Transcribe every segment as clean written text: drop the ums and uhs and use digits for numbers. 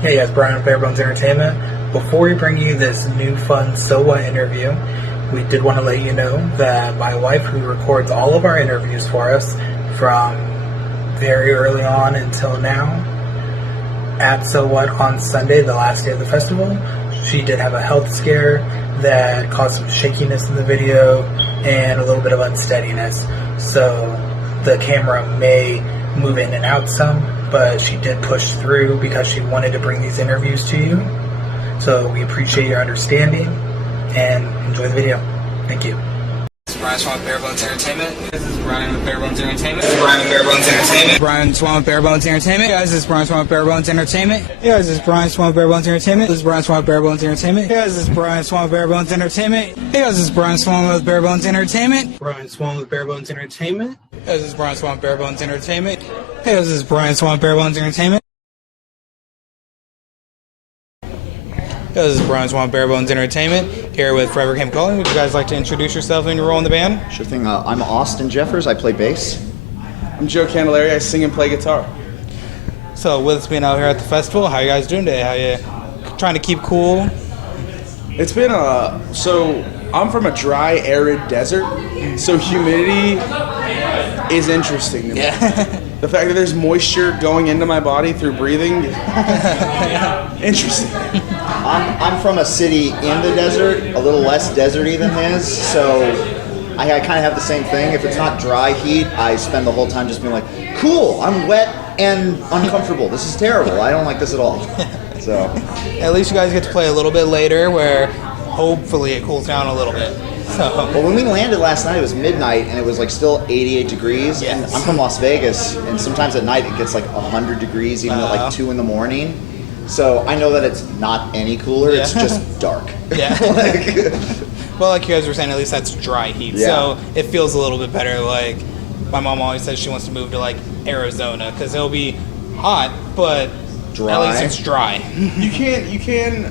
Hey guys, Brian with BareBones Entertainment. Before we bring you this new fun So What interview, we did want to let you know that my wife, who records all of our interviews for us from very early on until now, at So What on Sunday, the last day of the festival, she did have a health scare that caused some shakiness in the video and a little bit of unsteadiness. So the camera may move in and out some, but she did push through because she wanted to bring these interviews to you. So we appreciate your understanding and enjoy the video. Thank you. This is Brian Swan with BareBones Entertainment. This is Brian with BareBones Entertainment. This is Brian with BareBones Entertainment. Brian Swan with BareBones Entertainment. Hey guys, this is Brian Swan with BareBones Entertainment. Hey guys, this is Brian Swan with BareBones Entertainment. This is Brian Swan with BareBones Entertainment. Hey guys, this is Brian Swan with BareBones Entertainment. Hey guys, this is Brian Swan with BareBones Entertainment. Brian Swan with BareBones Entertainment. Hey guys, this is Brian Swan with BareBones Entertainment. Hey guys, this is Brian Swan with BareBones Entertainment. This is Brian Swan, BareBones Entertainment, here with Forever Came Calling. Would you guys like to introduce yourself and your role in the band? Sure thing. I'm Austin Jeffers. I play bass. I'm Joe Candelaria. I sing and play guitar. So, with us being out here at the festival, how you guys doing today? How you trying to keep cool? It's been so I'm from a dry, arid desert, so humidity is interesting to me. Yeah. The fact that there's moisture going into my body through breathing, interesting. I'm from a city in the desert, a little less deserty than his, so I kind of have the same thing. If it's not dry heat, I spend the whole time just being like, cool, I'm wet and uncomfortable. This is terrible. I don't like this at all. So At least you guys get to play a little bit later where hopefully it cools down a little bit. Well, when we landed last night, it was midnight, and it was like still 88 degrees. Yes. And I'm from Las Vegas, and sometimes at night it gets like 100 degrees, even at like 2 in the morning. So I know that it's not any cooler. Yeah. It's just dark. Yeah. Well, like you guys were saying, at least that's dry heat. Yeah. So it feels a little bit better. Like my mom always says she wants to move to like Arizona because it'll be hot, but Dry. at least it's dry. You can.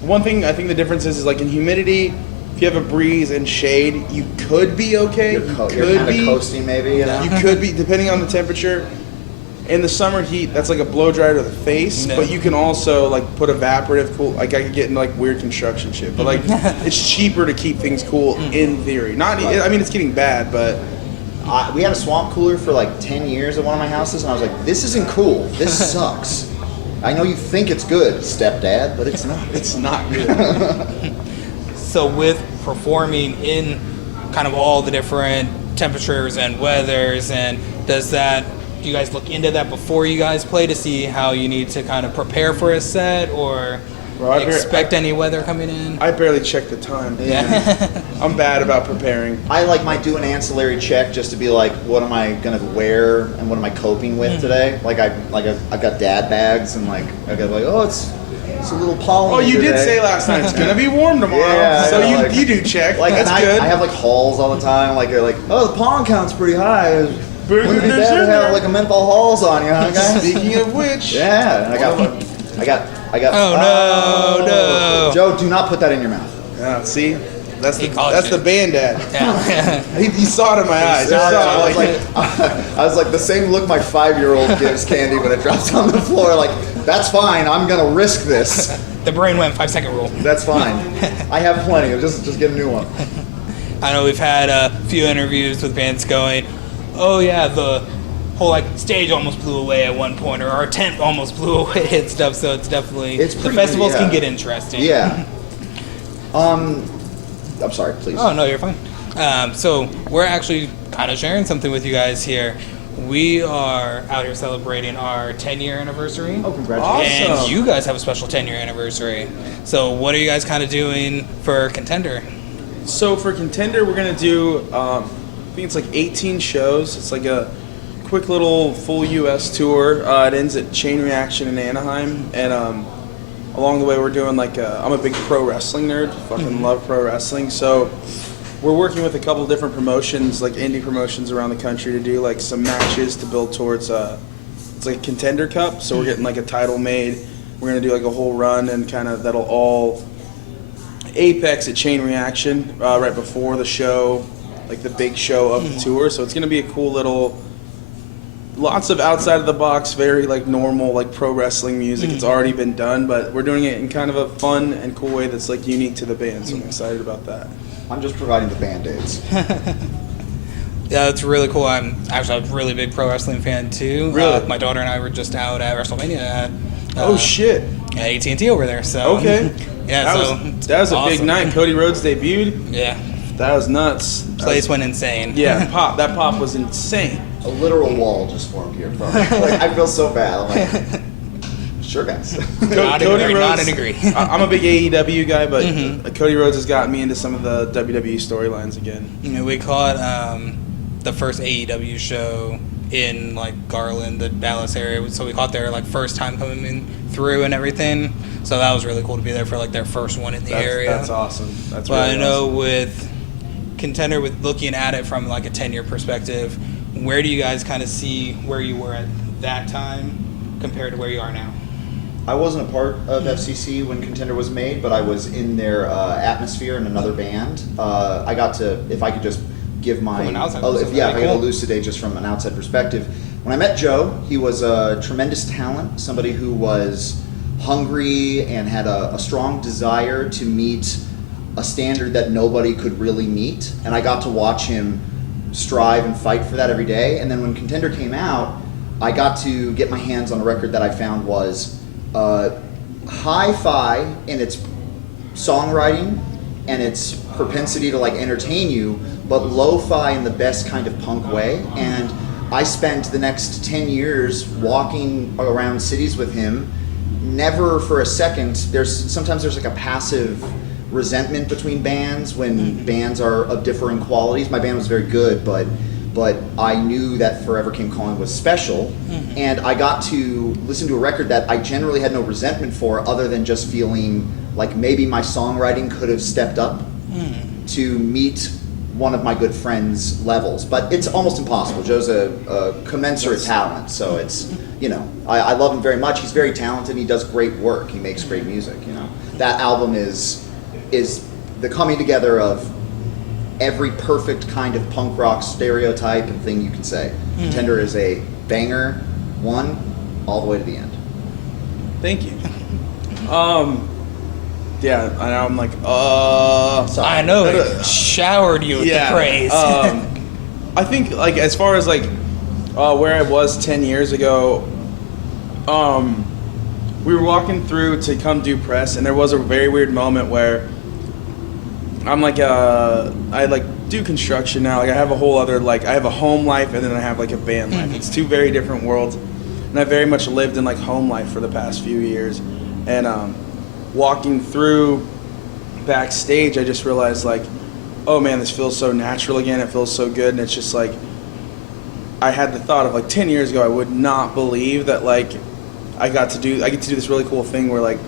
One thing I think the difference is like in humidity. If you have a breeze and shade, you could be okay. You're kind of coasting, maybe. You know? You could be, depending on the temperature. In the summer heat, that's like a blow dryer to the face, No. but you can also like put evaporative cool. Like I could get into like weird construction shit, but like it's cheaper to keep things cool in theory. Not, I mean, it's getting bad, but We had a swamp cooler for like 10 years at one of my houses, and I was like, this isn't cool. This sucks. I know you think it's good, stepdad, but it's not. it's not good. So with performing in kind of all the different temperatures and weathers, and do you guys look into that before you guys play to see how you need to kind of prepare for a set, or expect any weather coming in? I barely check the time. Yeah. I'm bad about preparing. I might do an ancillary check just to be like, what am I gonna wear and what am I coping with today? I've got dad bags and like I got like, oh, it's a little pollen. Oh, you today. did say last night it's gonna be warm tomorrow. Yeah, so I know, you do check. Like, That's and good. I have like hauls all the time. Like they're like, oh, the pollen count's pretty high. Wouldn't it be bad to have like a menthol halls on you, huh, guys? Speaking of which, Yeah, and I got. Oh, no. Joe, do not put that in your mouth. yeah, see, that's He the caught that's you. the band dad. Yeah. He saw it in my eyes. He saw it, I was like the same look my 5-year-old gives candy when it drops on the floor. Like, that's fine. I'm gonna risk this. The brain went 5-second rule. That's fine. I have plenty. Just get a new one. I know we've had a few interviews with bands going, oh yeah, the whole like stage almost blew away at one point, or our tent almost blew away and stuff. So it's definitely the pretty- festivals yeah. can get interesting. Yeah. I'm sorry, please. Oh no, you're fine. So we're actually kind of sharing something with you guys here. We are out here celebrating our 10-year anniversary. Oh, congratulations. And Awesome. you guys have a special 10-year anniversary. So what are you guys kind of doing for Contender? So for Contender, we're gonna do I think it's like 18 shows. It's like a quick little full U.S. tour. It ends at Chain Reaction in Anaheim, and along the way we're doing like I'm a big pro wrestling nerd. Fucking love pro wrestling. So we're working with a couple different promotions, like indie promotions around the country, to do like some matches to build towards it's like a Contender Cup. So we're getting like a title made. We're gonna do like a whole run, and kind of that'll all apex at Chain Reaction right before the show, like the big show of the tour. So it's gonna be a cool little lots of outside of the box, very like normal like pro wrestling music. It's already been done, but we're doing it in kind of a fun and cool way that's like unique to the band. So I'm excited about that. I'm just providing the Band-Aids. Yeah, it's really cool. I'm actually a really big pro wrestling fan too. Really? My daughter and I were just out at WrestleMania at Oh shit! at AT&T over there. So Okay. yeah, That was a big awesome. night. Cody Rhodes debuted. Yeah, That was nuts. place went insane. Yeah, that pop was insane. A literal wall just formed here. Like, I feel so bad. I'm like, sure, guys. Not agree. I'm a big AEW guy, but Cody Rhodes has gotten me into some of the WWE storylines again. You know, we caught the first AEW show in like Garland, the Dallas area. So we caught their like first time coming in through and everything. So that was really cool to be there for like their first one in the area. That's awesome. That's But really I know awesome. with Contender, with looking at it from like a 10-year perspective, where do you guys kind of see where you were at that time compared to where you are now? I wasn't a part of FCC when Contender was made, but I was in their atmosphere in another band. I got to, if I could just give my, From an outside if perspective, I could cool. elucidate just from an outside perspective. When I met Joe, he was a tremendous talent, somebody who was hungry and had a strong desire to meet a standard that nobody could really meet. And I got to watch him strive and fight for that every day. And then when Contender came out, I got to get my hands on a record that I found was hi-fi in its songwriting and its propensity to like entertain you, but lo-fi in the best kind of punk way. And I spent the next 10 years walking around cities with him. Never for a second, sometimes there's like a passive resentment between bands when bands are of differing qualities. My band was very good, but I knew that Forever Came Calling was special, and I got to listen to a record that I generally had no resentment for, other than just feeling like maybe my songwriting could have stepped up to meet one of my good friends' levels. But it's almost impossible. Joe's a commensurate talent, so it's, you know, I love him very much. He's very talented. He does great work. He makes great music. You know, that album is the coming together of every perfect kind of punk rock stereotype and thing you can say. Contender is a banger, one all the way to the end. Thank you. Yeah, and I'm like, Sorry. I know, it showered you with the praise. I think like as far as like where I was 10 years ago, we were walking through to come do press, and there was a very weird moment where I'm like, I like do construction now. Like I have a whole other, like I have a home life and then I have like a band life. It's two very different worlds. And I very much lived in like home life for the past few years. And walking through backstage, I just realized like, oh man, this feels so natural again. It feels so good. And it's just like, I had the thought of like 10 years ago, I would not believe that like I get to do this really cool thing where like,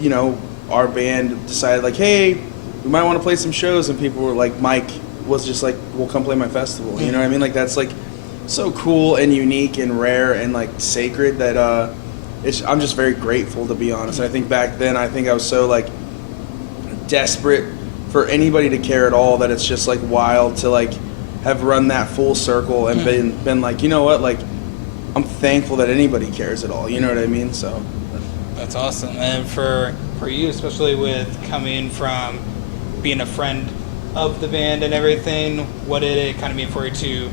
you know, our band decided like, hey, we might want to play some shows, and people were like, Mike was just like, well, come play my festival. You know what I mean? Like that's like so cool and unique and rare and like sacred that I'm just very grateful, to be honest. And I think back then, I think I was so like desperate for anybody to care at all that it's just like wild to like have run that full circle and been like, you know what, like I'm thankful that anybody cares at all. You know what I mean? So That's awesome. And for you, especially with coming from being a friend of the band and everything, what did it kind of mean for you to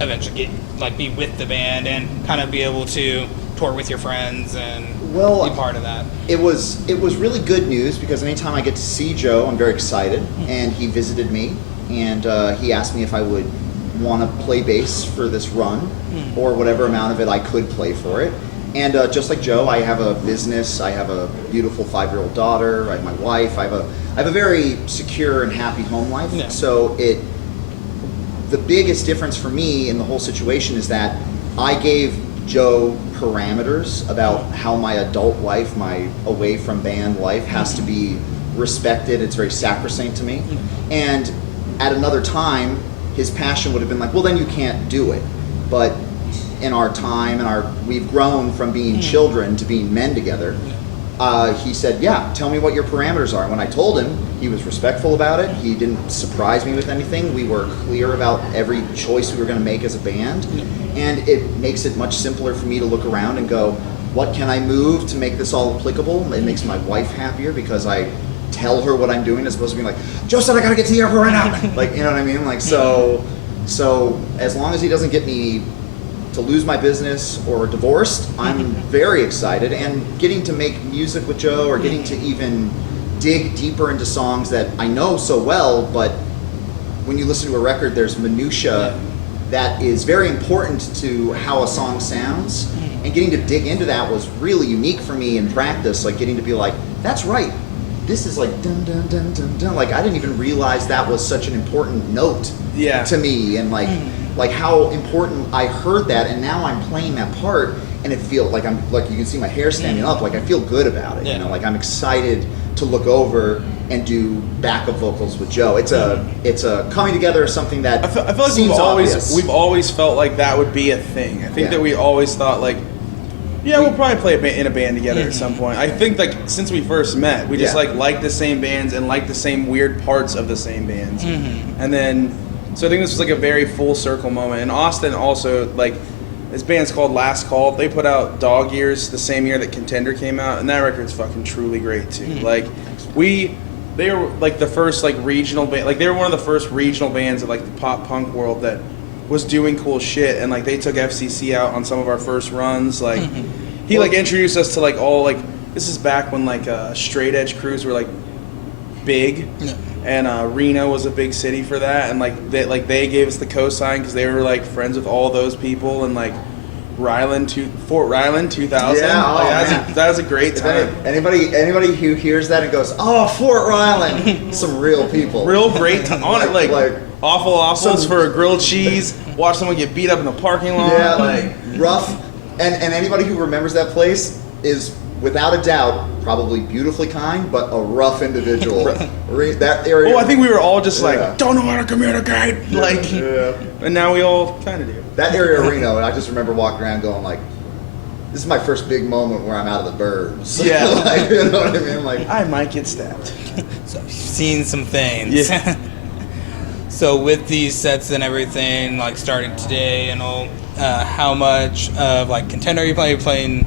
eventually be with the band and kind of be able to tour with your friends and be part of that? It was really good news, because anytime I get to see Joe, I'm very excited. And he visited me, and he asked me if I would want to play bass for this run, or whatever amount of it I could play for it. And just like Joe, I have a business. I have a beautiful 5-year-old daughter. I have my wife. I have a very secure and happy home life. Yeah. So the biggest difference for me in the whole situation is that I gave Joe parameters about how my adult life, my away from band life, has to be respected. It's very sacrosanct to me. And at another time, his passion would have been like, well, then you can't do it. But in our time, we've grown from being children to being men together. he said, yeah, tell me what your parameters are. And when I told him, he was respectful about it. He didn't surprise me with anything. We were clear about every choice we were going to make as a band. And it makes it much simpler for me to look around and go, what can I move to make this all applicable? It makes my wife happier because I tell her what I'm doing as opposed to being like, Joe said I got to get to the airport right now. Like, you know what I mean? Like, so as long as he doesn't get me to lose my business or divorced, I'm very excited. And getting to make music with Joe, or getting to even dig deeper into songs that I know so well, but when you listen to a record, there's minutia that is very important to how a song sounds. And getting to dig into that was really unique for me in practice, like getting to be like, that's right, this is like dun dun dun dun dun. Like I didn't even realize that was such an important note to me, and like how important I heard that, and now I'm playing that part, and it feels like I'm like, you can see my hair standing up. Like I feel good about it. You know, like I'm excited to look over and do backup vocals with Joe. It's a coming together of something that I feel like we've always felt like that would be a thing. I think that we always thought like, we'll probably play in a band together at some point. I think like since we first met, we just like the same bands and like the same weird parts of the same bands. And then, so I think this was like a very full circle moment. And Austin also, like, this band's called Last Call. They put out Dog Years the same year that Contender came out, and that record's fucking truly great too. Like, they were like the first like regional band, like they were one of the first regional bands of like the pop punk world that was doing cool shit, and like they took FCC out on some of our first runs. Like he like introduced us to like all like, this is back when like straight edge crews were like big, and Reno was a big city for that, and like they gave us the cosign because they were like friends with all those people, and like Fort Ryland 2000. That was a great time. Anybody who hears that and goes, oh, Fort Ryland, some real people, real great time on it. Like awful waffles for a grilled cheese. Watch someone get beat up in the parking lot. Yeah, like rough. And anybody who remembers that place is without a doubt probably beautifully kind, but a rough individual. That area. Oh, I think we were all just like, don't know how to communicate. Like, and now we all kind of do. That area of Reno, and I just remember walking around going like, this is my first big moment where I'm out of the burbs. Yeah. Like, you know what I mean? Like, I might get stabbed. So you've seen some things. Yeah. So with these sets and everything, like starting today and all, how much of like Contender are you playing? Are you playing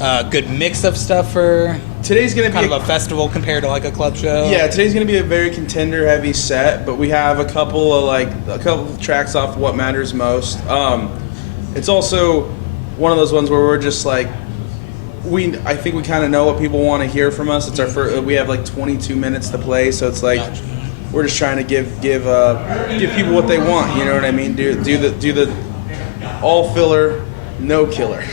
a good mix of stuff for today's gonna kind be of a festival compared to like a club show? Yeah, today's gonna be a very Contender heavy set, but we have a couple of tracks off What Matters Most. It's also one of those ones where we're just like, I think we kind of know what people want to hear from us. It's our first, we have like 22 minutes to play, so it's like we're just trying to give people what they want. You know what I mean? Do the all filler, no killer.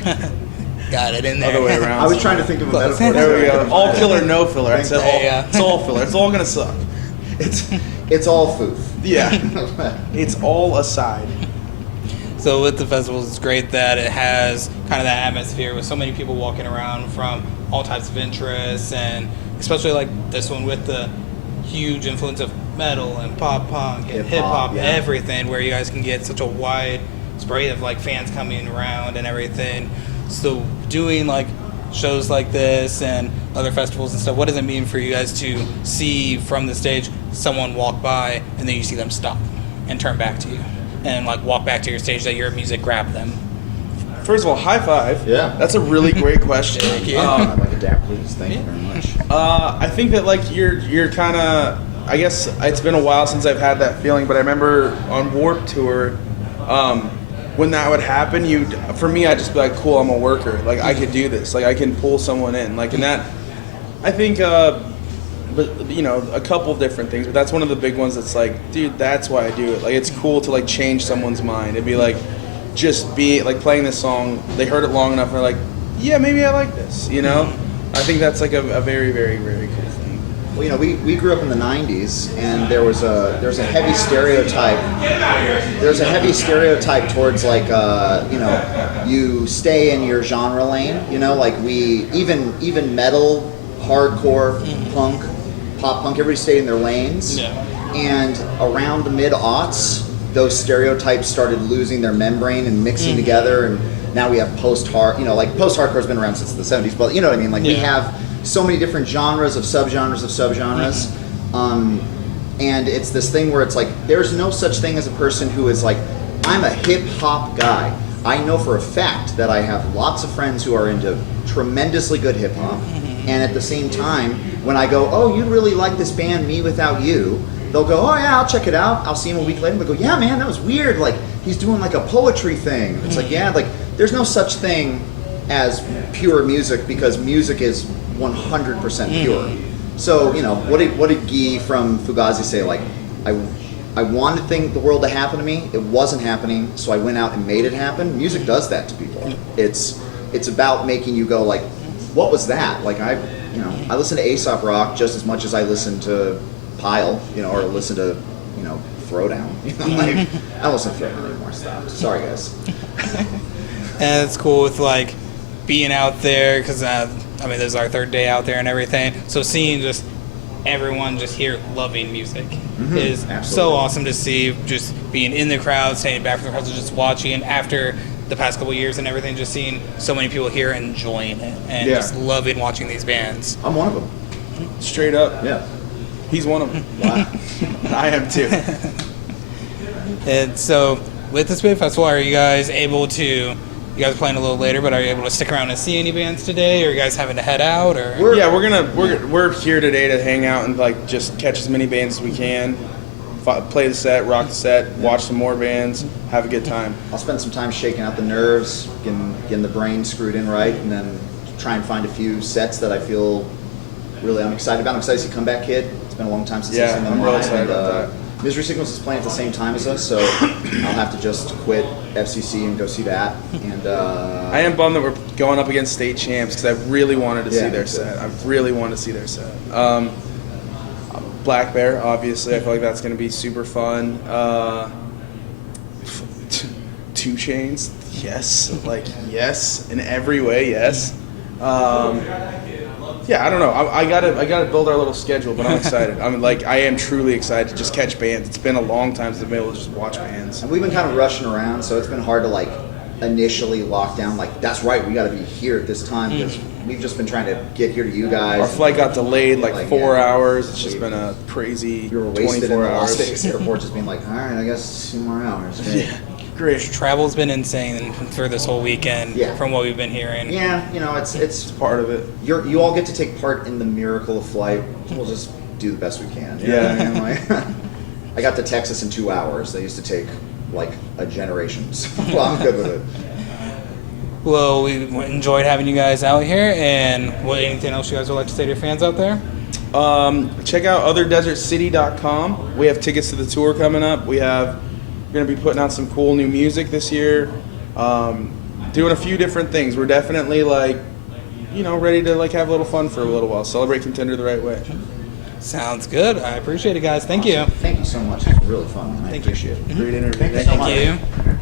Got it in there. Other way around. I was trying to think of a metaphor. There we go. All killer, no filler. I said it's all filler. It's all gonna suck. It's all foof. Yeah. It's all aside. So with the festivals, it's great that it has kind of that atmosphere with so many people walking around from all types of interests, and especially like this one with the huge influence of metal and pop punk and hip hop, everything, where you guys can get such a wide spray of like fans coming around and everything. So doing like shows like this and other festivals and stuff, what does it mean for you guys to see from the stage someone walk by and then you see them stop and turn back to you and like walk back to your stage that your music grabbed them? First of all, high five. Yeah. That's a really great question. Thank you. I'd like to dap, please. Thank you very much. I think that like you're kind of, I guess it's been a while since I've had that feeling, but I remember on Warped Tour, when that would happen, for me, I'd just be like, cool, I'm a worker. Like, I could do this. Like, I can pull someone in. Like, and that, I think, but you know, a couple of different things. But that's one of the big ones that's like, dude, that's why I do it. Like, it's cool to, like, change someone's mind. It'd be like, just be, like, playing this song, they heard it long enough, and they're like, yeah, maybe I like this, you know? I think that's, like, a very, very, very cool thing. Well, you know, we grew up in the '90s, and there was a heavy stereotype. There's a heavy stereotype towards like you know, you stay in your genre lane. You know, like even metal, hardcore, punk, pop punk. Everybody stayed in their lanes. Yeah. And around the mid-aughts, those stereotypes started losing their membrane and mixing together, and now we have post-hard. You know, like post-hardcore's been around since the '70s, but you know what I mean. Like we have so many different genres of subgenres of subgenres. And it's this thing where it's like, there's no such thing as a person who is like, I'm a hip hop guy. I know for a fact that I have lots of friends who are into tremendously good hip hop. And at the same time, when I go, oh, you really like this band, Me Without You, they'll go, oh yeah, I'll check it out. I'll see him a week later and they'll go, yeah man, that was weird. Like, he's doing like a poetry thing. It's like, yeah, like, there's no such thing as pure music because music is 100% pure. So, you know, what did Guy from Fugazi say? Like, I wanted the world to happen to me. It wasn't happening, so I went out and made it happen. Music does that to people. It's about making you go like, what was that? Like I listen to Aesop Rock just as much as I listen to Pile, you know, or listen to, you know, Throwdown. You know, like I don't listen to Throwdown anymore. Stop. Sorry guys. And it's cool with like being out there because I mean, this is our third day out there and everything. So seeing just everyone just here loving music is so awesome to see. Just being in the crowd, standing back from the crowd, just watching after the past couple of years and everything, just seeing so many people here enjoying it and just loving watching these bands. I'm one of them. Straight up. Yeah. He's one of them. Wow. I am too. And so with this big festival, are you guys able to, you guys are playing a little later, but are you able to stick around and see any bands today, or are you guys having to head out? Or We're here today to hang out and like just catch as many bands as we can, play the set, rock the set, watch some more bands, have a good time. I'll spend some time shaking out the nerves, getting the brain screwed in right, and then try and find a few sets that I feel really I'm excited about. I'm excited to see Comeback Kid. It's been a long time since I've seen them I'm live. really excited about that. Misery Signals is playing at the same time as us, so I'll have to just quit FCC and go see that. And I am bummed that we're going up against state champs because I really wanted to see their set. I really wanted to see their set. Black Bear, obviously, I feel like that's going to be super fun. 2 Chains, yes, like yes, in every way, yes. Yeah, I don't know. I gotta build our little schedule, but I'm excited. I am truly excited to just catch bands. It's been a long time since I've been able to just watch bands. And we've been kind of rushing around, so it's been hard to like initially lock down. Like that's right, we got to be here at this time because we've just been trying to get here to you guys. Our flight got delayed like 4 hours. It's just been a crazy We were wasted 24 in the Las hours. Vegas airport, just being like, all right, I guess 2 more hours. Right? Yeah, great. travel's been insane for this whole weekend from what we've been hearing. Yeah, you know, it's Part of it. you all get to take part in the miracle of flight. We'll just do the best we can. You know Yeah. what I mean? Like, I got to Texas in 2 hours. They used to take like a generation. So, well, I'm good with it. Well, we enjoyed having you guys out here, and anything else you guys would like to say to your fans out there? Check out otherdesertcity.com. We have tickets to the tour coming up. We're going to be putting out some cool new music this year. Doing a few different things. We're definitely ready to have a little fun for a little while. Celebrate Contender the right way. Sounds good. I appreciate it, guys. Thank you. Thank you so much. It's really fun. I appreciate it. Great interview. Thank you so much. Thank you.